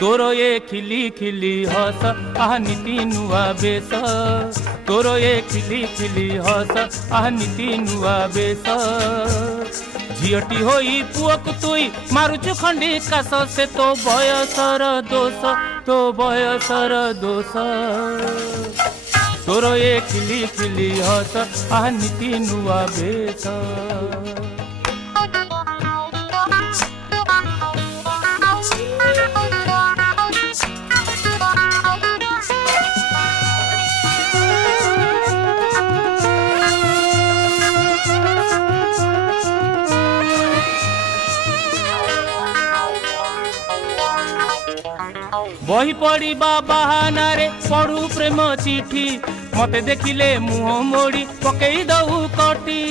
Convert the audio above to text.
तोर ये खिली खिली हस आह नीति नुआ बेस तोर ये खिली खिली हस आह नीति नुआ बेस झीटी होई पुअक तुई मारुचु खंडी कास से तो बयसर दोष तोर ये खिली खिली हस आह नीति नुआ बेस। बही पढ़ा बहाना रे पढ़ू प्रेम चिठी मते देखिले मुह मोड़ी पकई दऊ कटी